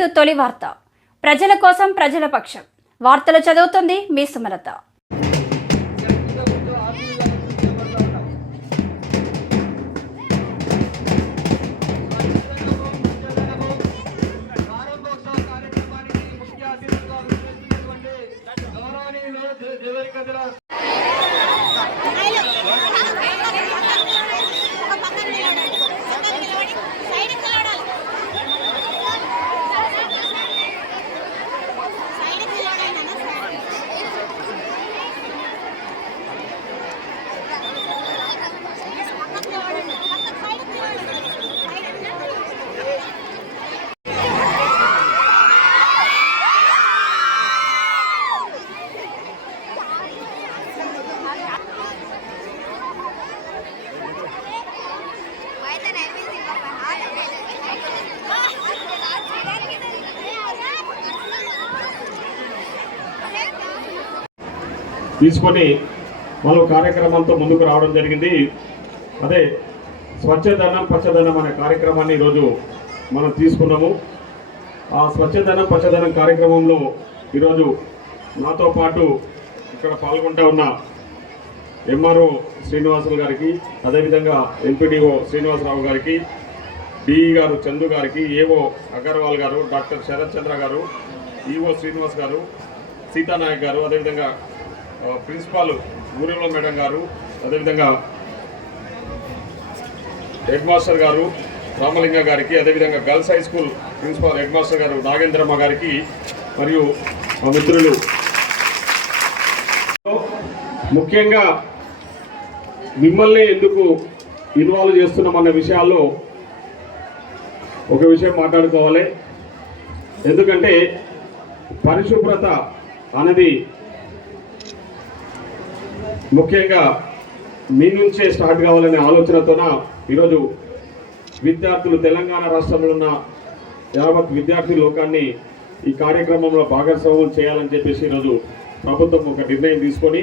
To తొలి వార్త. ప్రజల కోసం ప్రజల పక్షం. వార్తలు చదువుతుంది మీ సుమలత. తీసుకొని వాళ్ళు కార్యక్రమంతో ముందుకు రావడం జరిగింది. అదే స్వచ్ఛధనం పచ్చదనం అనే కార్యక్రమాన్ని ఈరోజు మనం తీసుకున్నాము. ఆ స్వచ్ఛధనం పచ్చదనం కార్యక్రమంలో ఈరోజు నాతో పాటు ఇక్కడ పాల్గొంటూ ఉన్న ఎంఆర్ఓ శ్రీనివాసులు గారికి, అదేవిధంగా ఎంపీడీఓ శ్రీనివాసరావు గారికి, డిఈ గారు చందు గారికి, ఏఓ అగర్వాల్ గారు, డాక్టర్ శరత్ చంద్ర గారు, ఈఓ శ్రీనివాస్ గారు, సీతానాయక్ గారు, అదేవిధంగా ప్రిన్సిపాల్ ఊరిలో మేడం గారు, అదేవిధంగా హెడ్ మాస్టర్ గారు రామలింగ గారికి, అదేవిధంగా girls high school principal head master గారు నాగేంద్రమ్మ గారికి, మరియు మా మిత్రులు, ముఖ్యంగా మిమ్మల్ని ఎందుకు ఇన్వాల్వ్ చేస్తున్నామన్న విషయాల్లో ఒక విషయం మాట్లాడుకోవాలి. ఎందుకంటే పరిశుభ్రత అనేది ముఖ్యంగా మీ నుంచే స్టార్ట్ కావాలనే ఆలోచనతోన ఈరోజు విద్యార్థులు, తెలంగాణ రాష్ట్రంలో ఉన్న యావత్ విద్యార్థి లోకాన్ని ఈ కార్యక్రమంలో భాగస్వామ్యం చేయాలని చెప్పేసి ఈరోజు ప్రభుత్వం ఒక నిర్ణయం తీసుకొని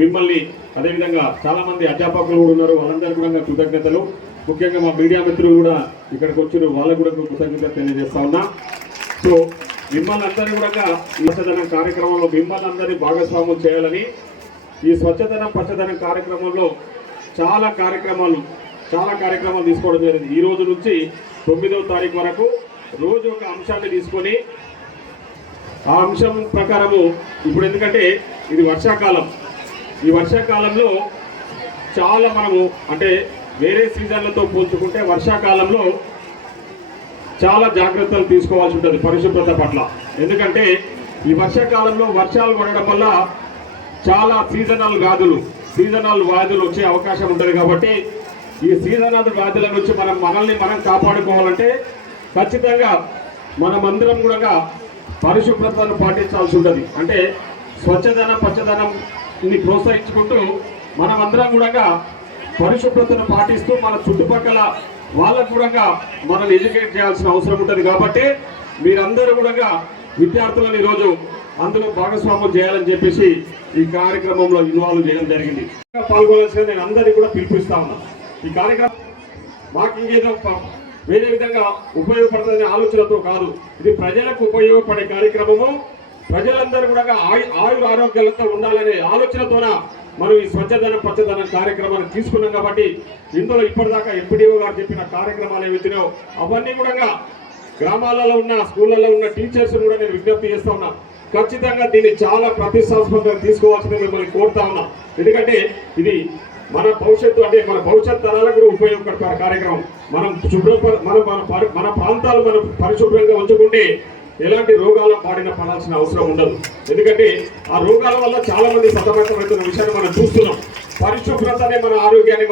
మిమ్మల్ని, అదేవిధంగా చాలామంది అధ్యాపకులు కూడా ఉన్నారు, వాళ్ళందరికీ కూడా కృతజ్ఞతలు. ముఖ్యంగా మా మీడియా మిత్రులు కూడా ఇక్కడికి వచ్చిన వాళ్ళకు కూడా కృతజ్ఞతలు తెలియజేస్తా ఉన్నా. సో మిమ్మల్ని అందరినీ కూడా ఈ స్వచ్ఛధనం కార్యక్రమంలో మిమ్మల్ని అందరినీ భాగస్వామ్యం చేయాలని ఈ స్వచ్ఛధనం పచ్చదనం కార్యక్రమంలో చాలా కార్యక్రమాలు తీసుకోవడం జరిగింది. ఈ రోజు నుంచి 9వ తారీఖు వరకు రోజు ఒక అంశాన్ని తీసుకొని ఆ అంశం ప్రకారము, ఇప్పుడు ఎందుకంటే ఇది వర్షాకాలం, ఈ వర్షాకాలంలో చాలా మనము అంటే వేరే సీజన్లతో పోల్చుకుంటే వర్షాకాలంలో చాలా జాగ్రత్తలు తీసుకోవాల్సి ఉంటుంది పరిశుభ్రత పట్ల. ఎందుకంటే ఈ వర్షాకాలంలో వర్షాలు పడడం వల్ల చాలా సీజనల్ వ్యాధులు వచ్చే అవకాశం ఉంటుంది. కాబట్టి ఈ సీజనల్ వ్యాధుల నుంచి మనల్ని కాపాడుకోవాలంటే ఖచ్చితంగా మనమందరం కూడా పరిశుభ్రతను పాటించాల్సి ఉంటుంది. అంటే స్వచ్ఛధనం పచ్చదనంని ప్రోత్సహించుకుంటూ మనమందరం కూడా పరిశుభ్రతను పాటిస్తూ మన చుట్టుపక్కల వాళ్ళకు కూడా మనల్ని ఎడ్యుకేట్ చేయాల్సిన అవసరం ఉంటుంది. కాబట్టి మీరందరూ కూడా విద్యార్థులను ఈరోజు అందులో భాగస్వామ్యం చేయాలని చెప్పేసి ఈ కార్యక్రమంలో ఇన్వాల్వ్ చేయడం జరిగింది. పాల్గొనాల్సిన నేను అందరినీ కూడా పిలిపిస్తా ఉన్నా. ఈ కార్యక్రమం మాకు ఇంకేదో వేరే విధంగా ఉపయోగపడుతుందనే ఆలోచనతో కాదు, ఇది ప్రజలకు ఉపయోగపడే కార్యక్రమము. ప్రజలందరూ కూడా ఆరోగ్యాలతో ఉండాలనే ఆలోచనతోన మనం ఈ స్వచ్ఛధనం పచ్చదనం కార్యక్రమాన్ని తీసుకున్నాం. కాబట్టి ఇందులో ఇప్పటిదాకా ఎంపీడీఓ గారు చెప్పిన కార్యక్రమాలు ఏవైతున్నాయో అవన్నీ కూడా గ్రామాలలో ఉన్న స్కూళ్ళలో ఉన్న టీచర్స్ కూడా నేను విజ్ఞప్తి చేస్తా ఉన్నా. ఖచ్చితంగా దీన్ని చాలా ప్రతిష్టాత్మకంగా తీసుకోవాల్సింది మిమ్మల్ని కోరుతా ఉన్నాం. ఎందుకంటే ఇది మన భవిష్యత్తు, అంటే మన భవిష్యత్ తరాలకు కూడా ఉపయోగపడే కార్యక్రమం. మన ప్రాంతాలు మనం పరిశుభ్రంగా ఉంచుకుంటే ఎలాంటి రోగాల బారిన పడాల్సిన అవసరం ఉండదు. ఎందుకంటే ఆ రోగాల వల్ల చాలా మంది సతమతమవుతున్న విషయాన్ని మనం చూస్తున్నాం. పరిశుభ్రతనే మన ఆరోగ్యాన్ని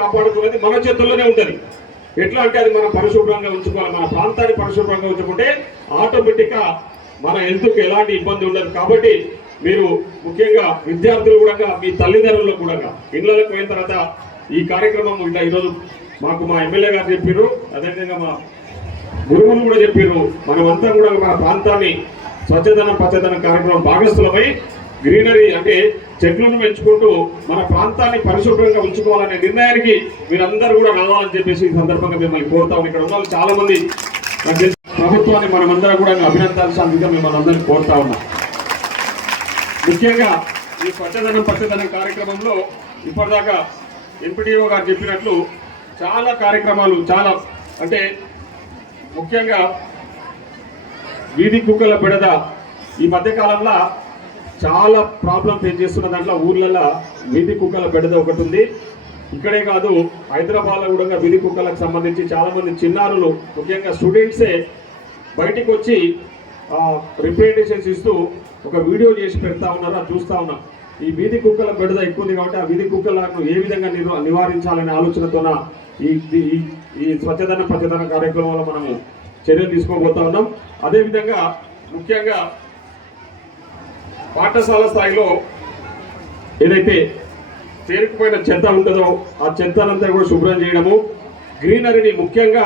కాపాడుకునేది మన చేతుల్లోనే ఉంటుంది. ఎట్లా అంటే అది మనం పరిశుభ్రంగా ఉంచుకోవాలి. మన ప్రాంతాన్ని పరిశుభ్రంగా ఉంచుకుంటే ఆటోమేటిక్గా మన హెల్త్కి ఎలాంటి ఇబ్బంది ఉండదు. కాబట్టి మీరు ముఖ్యంగా విద్యార్థులు కూడా, మీ తల్లిదండ్రులు కూడా ఇళ్లకు పోయిన తర్వాత ఈ కార్యక్రమం ఇట్లా ఈరోజు మాకు మా ఎమ్మెల్యే గారు చెప్పారు, అదేవిధంగా మా గురువులు కూడా చెప్పారు. మనమంతా కూడా మన ప్రాంతాన్ని స్వచ్ఛధనం పచ్చదనం కార్యక్రమం భాగస్థులమై గ్రీనరీ అంటే చెట్లను పెంచుకుంటూ మన ప్రాంతాన్ని పరిశుభ్రంగా ఉంచుకోవాలనే నిర్ణయానికి మీరందరూ కూడా రావాలని చెప్పేసి ఈ సందర్భంగా మిమ్మల్ని కోరుతాం. ఇక్కడ ఉన్న చాలా మంది నాకు తెలిసి ప్రభుత్వాన్ని మనమందరం కూడా అభినందించాల్సిందిగా మిమ్మల్ని అందరినీ కోరుతా ఉన్నాం. ముఖ్యంగా ఈ స్వచ్ఛదనం పచ్చదనం కార్యక్రమంలో ఇప్పటిదాకా ఎంపీడీఓ గారు చెప్పినట్లు చాలా కార్యక్రమాలు చాలా అంటే ముఖ్యంగా వీధి కుక్కల బెడద ఈ మధ్యకాలంలో చాలా ప్రాబ్లం ఫేస్ చేస్తున్న దాంట్లో ఊర్లలో వీధి కుక్కల బెడద ఒకటి ఉంది. ఇక్కడే కాదు హైదరాబాద్లో కూడా వీధి కుక్కలకు సంబంధించి చాలామంది చిన్నారులు ముఖ్యంగా స్టూడెంట్సే బయటికి వచ్చి రిప్రజెంటేషన్స్ ఇస్తూ ఒక వీడియో చేసి పెడతా ఉన్నారు, అది చూస్తూ ఉన్నాం. ఈ వీధి కుక్కల బెడద ఎక్కువ ఉంది కాబట్టి ఆ వీధి కుక్కలను ఏ విధంగా నివారించాలనే ఆలోచనతోన ఈ స్వచ్ఛదనం పచ్చదనం కార్యక్రమంలో మనము చర్యలు తీసుకోబోతా ఉన్నాం. అదేవిధంగా ముఖ్యంగా పాఠశాల స్థాయిలో ఏదైతే పేరుకుపోయిన చెత్త ఉంటుందో ఆ చెత్తనంతా కూడా శుభ్రం చేయడము, గ్రీనరీని ముఖ్యంగా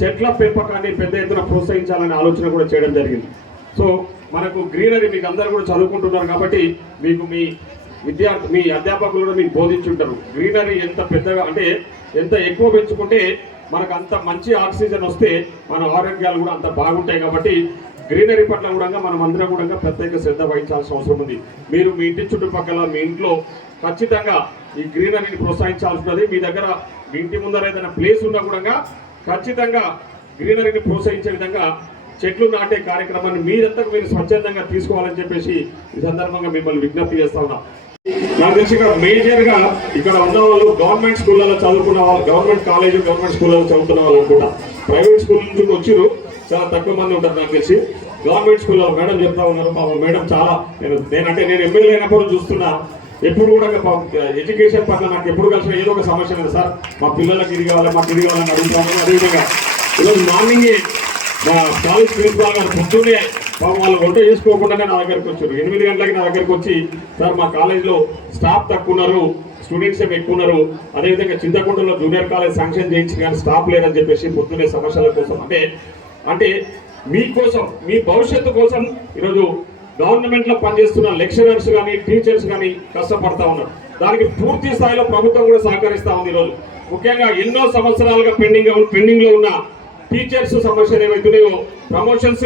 చెట్ల పెంపకాన్ని పెద్ద ఎత్తున ప్రోత్సహించాలనే ఆలోచన కూడా చేయడం జరిగింది. సో మనకు గ్రీనరీ మీకు అందరూ కూడా చదువుకుంటున్నారు కాబట్టి మీకు మీ అధ్యాపకులు కూడా మీకు బోధించుంటారు. గ్రీనరీ ఎంత పెద్దగా అంటే ఎంత ఎక్కువ పెంచుకుంటే మనకు అంత మంచి ఆక్సిజన్ వస్తే మన ఆరోగ్యాలు కూడా అంత బాగుంటాయి. కాబట్టి గ్రీనరీ పట్ల కూడా మనం అందరం కూడా ప్రత్యేక శ్రద్ధ వహించాల్సిన అవసరం ఉంది. మీరు మీ ఇంటి చుట్టుపక్కల మీ ఇంట్లో ఖచ్చితంగా ఈ గ్రీనరీని ప్రోత్సహించాల్సి ఉంటుంది. మీ దగ్గర మీ ఇంటి ముందర ఏదైనా ప్లేస్ ఉన్నా కూడా ఖచ్చితంగా గ్రీనరీని ప్రోత్సహించే విధంగా చెట్లు నాటే కార్యక్రమాన్ని మీరంతా మీరు స్వచ్ఛందంగా తీసుకోవాలని చెప్పేసి ఈ సందర్భంగా మిమ్మల్ని విజ్ఞప్తి చేస్తా ఉన్నాం. నాకు తెలిసి ఇక్కడ మేజర్గా ఇక్కడ ఉన్న వాళ్ళు గవర్నమెంట్ స్కూళ్ళలో చదువుకున్న వాళ్ళు, గవర్నమెంట్ కాలేజ్ గవర్నమెంట్ స్కూళ్ళలో చదువుతున్న వాళ్ళు అనుకుంటా. ప్రైవేట్ స్కూల్ నుంచి వచ్చిరు చాలా తక్కువ మంది ఉంటారు నాకు తెలిసి. గవర్నమెంట్ స్కూల్లో మేడం చెప్తా ఉన్నారు. పాపం మేడం చాలా నేను ఎమ్మెల్యే అయినప్పుడు చూస్తున్నా ఎప్పుడు కూడా ఎడ్యుకేషన్ పట్ల నాకు ఎప్పుడు కలిసిన ఏదో ఒక సమస్య లేదు సార్, మా పిల్లలకి ఇది కావాలి మాకు ఇది కావాలని అడుగుతాను. అదేవిధంగా ఈరోజు మార్నింగే మా కాలేజ్ ప్రిన్సిపాల్ గారు పొద్దున్నే వాళ్ళు వంట చేసుకోకుండానే నా దగ్గరకు వచ్చారు. 8 గంటలకి నా దగ్గరకు వచ్చి సార్ మా కాలేజ్లో స్టాఫ్ తక్కువ ఉన్నారు, స్టూడెంట్స్ ఏమి ఎక్కువ ఉన్నారు, అదేవిధంగా చింతకుంటలో జూనియర్ కాలేజ్ శాంక్షన్ చేయించి కానీ స్టాఫ్ లేదని చెప్పేసి పొద్దున్నే సమస్యల కోసం అంటే మీకోసం మీ భవిష్యత్తు కోసం ఈరోజు గవర్నమెంట్లో పనిచేస్తున్న లెక్చరర్స్ కానీ టీచర్స్ కానీ కష్టపడతా ఉన్నారు. దానికి పూర్తి స్థాయిలో ప్రభుత్వం కూడా సహకరిస్తూ ఉంది. ఈరోజు ముఖ్యంగా ఎన్నో సంవత్సరాలుగా పెండింగ్లో ఉన్న టీచర్స్ సమస్యలు ఏవైతున్నాయో ప్రమోషన్స్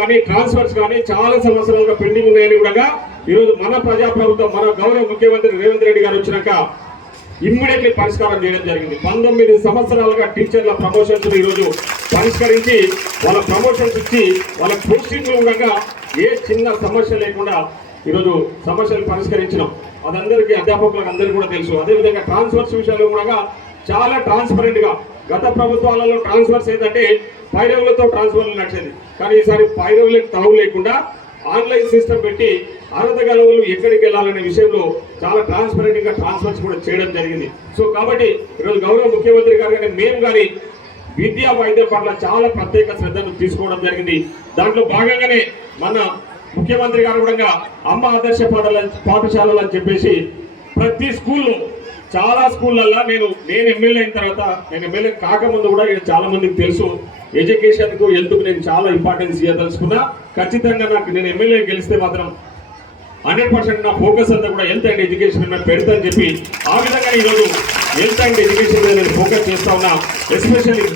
కానీ ట్రాన్స్ఫర్స్ కానీ చాలా సంవత్సరాలుగా పెండింగ్ ఉన్నాయని కూడా ఈరోజు మన ప్రజాప్రభుత్వం మన గౌరవ ముఖ్యమంత్రి రేవంత్ రెడ్డి గారు వచ్చినాక ఇమ్మీడియట్లీ పరిష్కారం చేయడం జరిగింది. 19 సంవత్సరాలుగా టీచర్ల ప్రమోషన్స్ ఈరోజు పరిష్కరించి వాళ్ళ ప్రమోషన్స్ ఇచ్చి వాళ్ళ పోస్టింగ్లు ఉండగా ఏ చిన్న సమస్య లేకుండా ఈరోజు సమస్యలు పరిష్కరించినాం. అదందరికీ అధ్యాపకులకు అందరికీ కూడా తెలుసు. అదేవిధంగా ట్రాన్స్ఫర్స్ విషయాల్లో కూడా చాలా ట్రాన్స్పరెంట్గా గత ప్రభుత్వాలలో ట్రాన్స్ఫర్స్ ఏంటంటే పైరవులతో ట్రాన్స్ఫర్లు నడిచేది. కానీ ఈసారి పైరవులకు తావు లేకుండా ఆన్లైన్ సిస్టమ్ పెట్టి అర్హత గల వాళ్ళు ఎక్కడికి వెళ్ళాలనే విషయంలో చాలా ట్రాన్స్పరెంట్ గా ట్రాన్స్ఫర్స్ కూడా చేయడం జరిగింది. సో కాబట్టి ఈరోజు గౌరవ ముఖ్యమంత్రి గారు కానీ మేము కానీ విద్యా వైద్యం పట్ల చాలా ప్రత్యేక శ్రద్ధను తీసుకోవడం జరిగింది. దాంట్లో భాగంగానే మన ముఖ్యమంత్రి గారు కూడా అమ్మ ఆదర్శ పాఠశాలలు అని చెప్పేసి ప్రతి స్కూల్లో చాలా స్కూళ్ళల్లో నేను ఎమ్మెల్యే అయిన తర్వాత నేను ఎమ్మెల్యే కాకముందు కూడా చాలా మందికి తెలుసు ఎడ్యుకేషన్కు హెల్త్కు నేను చాలా ఇంపార్టెన్స్ ఇవ్వదలుచుకున్నా. ఖచ్చితంగా నేను ఎమ్మెల్యే గెలిస్తే మాత్రం 100% నా ఫోకస్ అంతా కూడా హెల్త్ అండ్ ఎడ్యుకేషన్ మీద పెడతా అని చెప్పి ఆ విధంగా ఈరోజు హెల్త్ అండ్ ఎడ్యుకేషన్ మీద నేను ఫోకస్ చేస్తా ఉన్నా. ఎస్పెషల్లీ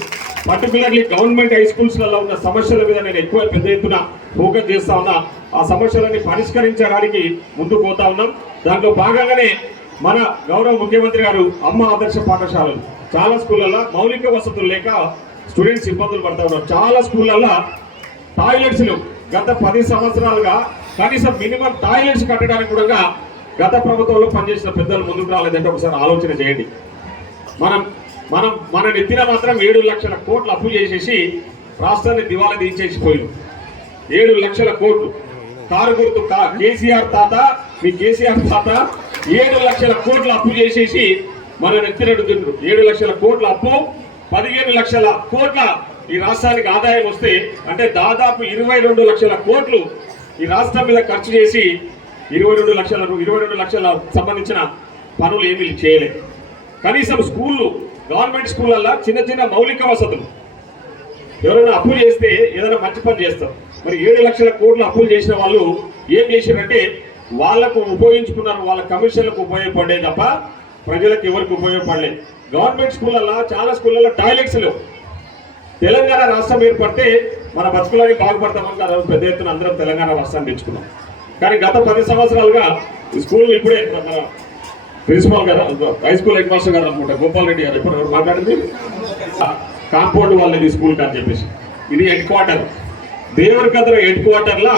పర్టికులర్లీ గవర్నమెంట్ హై స్కూల్స్లలో ఉన్న సమస్యల మీద నేను ఎక్కువ పెద్ద ఎత్తున ఫోకస్ చేస్తా ఉన్నా. ఆ సమస్యలని పరిష్కరించడానికి ముందుకు పోతా ఉన్నాం. దాంట్లో భాగంగానే మన గౌరవ ముఖ్యమంత్రి గారు అమ్మ ఆదర్శ పాఠశాలలు చాలా స్కూళ్ళల్లో మౌలిక వసతులు లేక స్టూడెంట్స్ ఇబ్బందులు పడతా ఉన్నారు. చాలా స్కూళ్ళల్లో టాయిలెట్స్ లేవు. గత 10 సంవత్సరాలుగా కనీసం మినిమం టాయిలెట్స్ కట్టడానికి కూడా గత ప్రభుత్వంలో పనిచేసిన పెద్దలు ముందుకు రాలేదంటే ఒకసారి ఆలోచన చేయండి. మన నెత్తిన మాత్రం 7 లక్షల కోట్లు అప్పు చేసేసి రాష్ట్రాన్ని దివాలా దించేసిపోయారు. 7 లక్షల కోట్లు కారు గుర్తు కేసీఆర్ తాత 7 లక్షల కోట్ల అప్పు చేసేసి మన నెత్తినడుతుండ్రు. 7 లక్షల కోట్ల అప్పు 15 లక్షల కోట్ల ఈ రాష్ట్రానికి ఆదాయం వస్తే అంటే దాదాపు 22 లక్షల కోట్లు ఈ రాష్ట్రం మీద ఖర్చు చేసి 22 లక్షల సంబంధించిన పనులు ఏమీ చేయలేదు. కనీసం గవర్నమెంట్ స్కూళ్ళల్లో చిన్న మౌలిక వసతులు ఎవరైనా అప్పులు చేస్తే ఏదైనా మంచి పని చేస్తాం. మరి 7 లక్షల కోట్లు అప్పులు చేసిన వాళ్ళు ఏం చేశారంటే వాళ్లకు ఉపయోగించుకున్నారు, వాళ్ళ కమిషన్లకు ఉపయోగపడే తప్ప ప్రజలకు ఎవరికి ఉపయోగపడలేదు. గవర్నమెంట్ స్కూళ్ళల్లో చాలా స్కూళ్ళల్లో టాయిలెట్స్ లేవు. తెలంగాణ రాష్ట్రం ఏర్పడితే మన బతుకులని బాగుపడతామని ఆ రోజు పెద్ద ఎత్తున అందరం తెలంగాణ రాష్ట్రాన్ని తెచ్చుకున్నాం. కానీ గత 10 సంవత్సరాలుగా ఈ స్కూల్ ఇప్పుడే మన ప్రిన్సిపాల్ గారు హై స్కూల్ హెడ్ మాస్టర్ గారు అనుకుంటా గోపాల్ రెడ్డి గారు ఇప్పుడు మాట్లాడింది కాంపౌండ్ వాళ్ళది స్కూల్ అని చెప్పేసి ఇది హెడ్ క్వార్టర్ దేవరకద్ర హెడ్ క్వార్టర్లా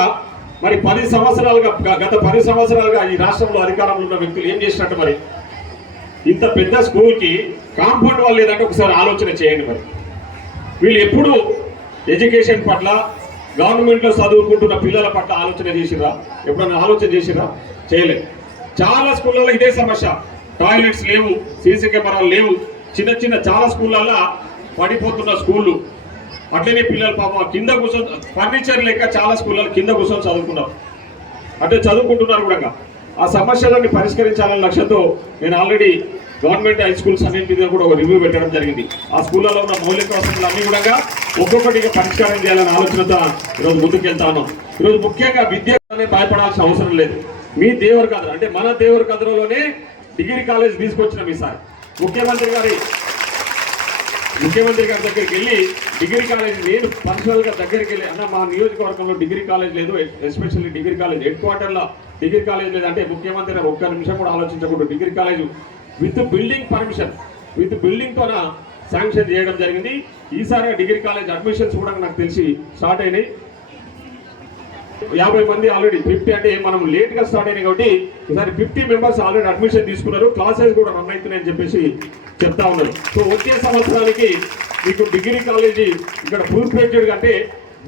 మరి 10 సంవత్సరాలుగా గత 10 సంవత్సరాలుగా ఈ రాష్ట్రంలో అధికారంలో ఉన్న వ్యక్తులు ఏం చేసినట్టు మరి ఇంత పెద్ద స్కూల్కి కాంపౌండ్ వాళ్ళు లేదంటే ఒకసారి ఆలోచన చేయండి. మరి వీళ్ళు ఎప్పుడు ఎడ్యుకేషన్ పట్ల గవర్నమెంట్లో చదువుకుంటున్న పిల్లల పట్ల ఆలోచన చేసిరా? ఎప్పుడన్నా ఆలోచన చేసిరా? చేయలేదు. చాలా స్కూళ్ళలో ఇదే సమస్య, టాయిలెట్స్ లేవు, సీసీ కెమెరాలు లేవు, చిన్న చిన్న చాలా స్కూళ్ళల్లో పడిపోతున్న స్కూళ్ళు. అట్లనే పిల్లలు పాపం కింద కూర్చొని ఫర్నిచర్ లేక చాలా స్కూళ్ళలో కింద కూర్చొని చదువుకున్నారు, అంటే చదువుకుంటున్నారు కూడా. ఆ సమస్యలన్నీ పరిష్కరించాలనే లక్ష్యంతో నేను ఆల్రెడీ గవర్నమెంట్ హై స్కూల్స్ అన్నింటి మీద కూడా ఒక రివ్యూ పెట్టడం జరిగింది. ఆ స్కూళ్ళలో ఉన్న మౌలిక వసతులు అన్ని కూడా ఒక్కొక్కటిగా పరిష్కారం చేయాలనే ఆలోచనతో ఈరోజు ముందుకెళ్తాను. ఈరోజు ముఖ్యంగా విద్య భయపడాల్సిన అవసరం లేదు. మీ దేవరకద్ర అంటే మన దేవరకద్రలోనే డిగ్రీ కాలేజ్ తీసుకొచ్చినాం ఈసారి. ముఖ్యమంత్రి గారి దగ్గరికి వెళ్ళి డిగ్రీ కాలేజ్ నేను పర్సనల్గా దగ్గరికి వెళ్ళి అన్న మా నియోజకవర్గంలో డిగ్రీ కాలేజ్ లేదు, ఎస్పెషల్లీ డిగ్రీ కాలేజ్ హెడ్ క్వార్టర్లో డిగ్రీ కాలేజ్ లేదంటే ముఖ్యమంత్రి ఒక్క నిమిషం కూడా ఆలోచించకూడదు. Degree college with building permission with బిల్డింగ్తోన శాంక్షన్ చేయడం జరిగింది. ఈసారి డిగ్రీ కాలేజ్ అడ్మిషన్స్ కూడా నాకు తెలిసి స్టార్ట్ అయినాయి. 50 మంది ఆల్రెడీ 50 అంటే మనం లేట్గా స్టార్ట్ అయినాయి కాబట్టి ఈసారి 50 మెంబర్స్ ఆల్రెడీ అడ్మిషన్ తీసుకున్నారు. క్లాసెస్ కూడా రన్ అవుతున్నాయని చెప్పేసి చెప్తా ఉన్నారు. సో వచ్చే సంవత్సరానికి మీకు డిగ్రీ కాలేజీ ఇక్కడ ఫుల్ ఫ్లెడ్జెడ్ అంటే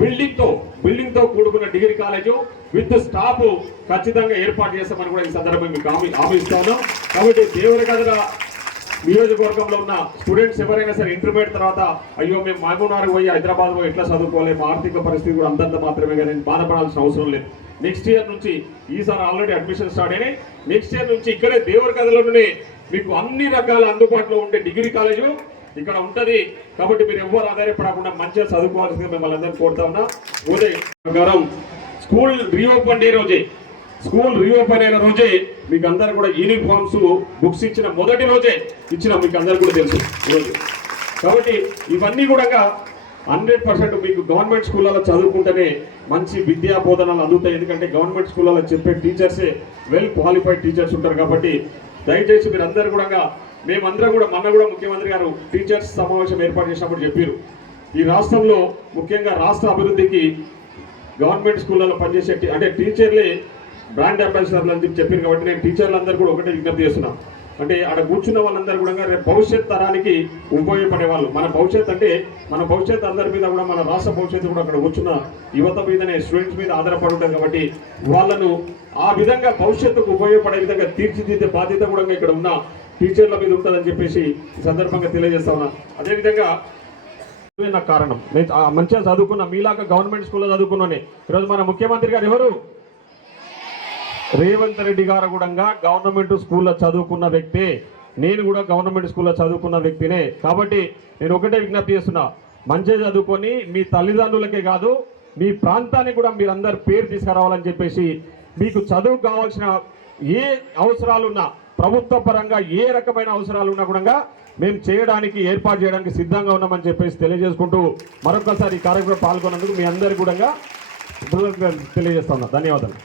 బిల్డింగ్తో కూడుకున్న డిగ్రీ కాలేజు విత్ స్టాఫ్ ఖచ్చితంగా ఏర్పాటు చేస్తామని కూడా ఈ సందర్భంగా మీకు హామీ ఇస్తా ఉన్నాం. కాబట్టి దేవరకద్ర నియోజకవర్గంలో ఉన్న స్టూడెంట్స్ ఎవరైనా సరే ఇంటర్మీడియట్ తర్వాత అయ్యో మేము మహబూబ్నగర్ పోయి హైదరాబాద్ పోయి ఎట్లా చదువుకోవాలి, మా ఆర్థిక పరిస్థితి కూడా అంతంత మాత్రమే కానీ బాధపడాల్సిన అవసరం లేదు. నెక్స్ట్ ఇయర్ నుంచి ఈసారి ఆల్రెడీ అడ్మిషన్ స్టార్ట్ అయినాయి. నెక్స్ట్ ఇయర్ నుంచి ఇక్కడే దేవరకద్రలోనే మీకు అన్ని రకాల అందుబాటులో ఉండే డిగ్రీ కాలేజు ఇక్కడ ఉంటుంది. కాబట్టి మీరు ఎవరు ఆధారపడకుండా మంచిగా చదువుకోవాల్సిందిగా మిమ్మల్ని అందరినీ కోరుతా ఉన్నా. ఉదయం స్కూల్ రీఓపెన్ అయిన రోజే మీకు అందరు కూడా యూనిఫామ్స్ బుక్స్ ఇచ్చిన మొదటి రోజే ఇచ్చిన మీకు అందరు కూడా తెలుసు ఈరోజు. కాబట్టి ఇవన్నీ కూడా 100% మీకు గవర్నమెంట్ స్కూళ్ళలో చదువుకుంటేనే మంచి విద్యా బోధనలు అందుతాయి. ఎందుకంటే గవర్నమెంట్ స్కూళ్ళలో చెప్పే టీచర్సే వెల్ క్వాలిఫైడ్ టీచర్స్ ఉంటారు. కాబట్టి దయచేసి మీరు అందరు కూడా మేమందరం కూడా మొన్న కూడా ముఖ్యమంత్రి గారు టీచర్స్ సమావేశం ఏర్పాటు చేసినప్పుడు చెప్పారు, ఈ రాష్ట్రంలో ముఖ్యంగా రాష్ట్ర అభివృద్ధికి గవర్నమెంట్ స్కూళ్ళలో పనిచేసే అంటే టీచర్లే బ్రాండ్ అంబాసిడర్లు అని చెప్పారు. కాబట్టి నేను టీచర్లందరూ కూడా ఒకటే విజ్ఞప్తి చేస్తున్నాను, అంటే అక్కడ కూర్చున్న వాళ్ళందరూ కూడా రేపు భవిష్యత్ తరానికి ఉపయోగపడే వాళ్ళు. మన భవిష్యత్ అంటే మన భవిష్యత్ అందరి మీద కూడా మన రాష్ట్ర భవిష్యత్తు కూడా అక్కడ కూర్చున్న యువత మీదనే స్టూడెంట్స్ మీద ఆధారపడి ఉంటుంది. కాబట్టి వాళ్ళను ఆ విధంగా భవిష్యత్తుకు ఉపయోగపడే విధంగా తీర్చిదిద్దే బాధ్యత కూడా ఇక్కడ ఉన్న టీచర్ల మీద ఉంటుందని చెప్పేసి ఈ సందర్భంగా తెలియజేస్తా ఉన్నా. అదేవిధంగా నాకు కారణం నేను మంచిగా చదువుకున్నా, మీలాగా గవర్నమెంట్ స్కూల్లో చదువుకున్నానే. ఈరోజు మన ముఖ్యమంత్రి గారు ఎవరు? రేవంత్ రెడ్డి గారు కూడా గవర్నమెంట్ స్కూల్లో చదువుకున్న వ్యక్తే, నేను కూడా గవర్నమెంట్ స్కూల్లో చదువుకున్న వ్యక్తినే. కాబట్టి నేను ఒకటే విజ్ఞప్తి చేస్తున్నా, మంచిగా చదువుకొని మీ తల్లిదండ్రులకే కాదు మీ ప్రాంతానికి కూడా మీరందరు పేరు తీసుకురావాలని చెప్పేసి, మీకు చదువు కావాల్సిన ఏ అవసరాలున్నా ప్రభుత్వ పరంగా ఏ రకమైన అవసరాలున్నా కూడా మేము చేయడానికి ఏర్పాటు చేయడానికి సిద్ధంగా ఉన్నామని చెప్పేసి తెలియజేసుకుంటూ మరొకసారి ఈ కార్యక్రమం పాల్గొన్నందుకు మీ అందరికీ కూడా తెలియజేస్తా ఉన్నా. ధన్యవాదాలు.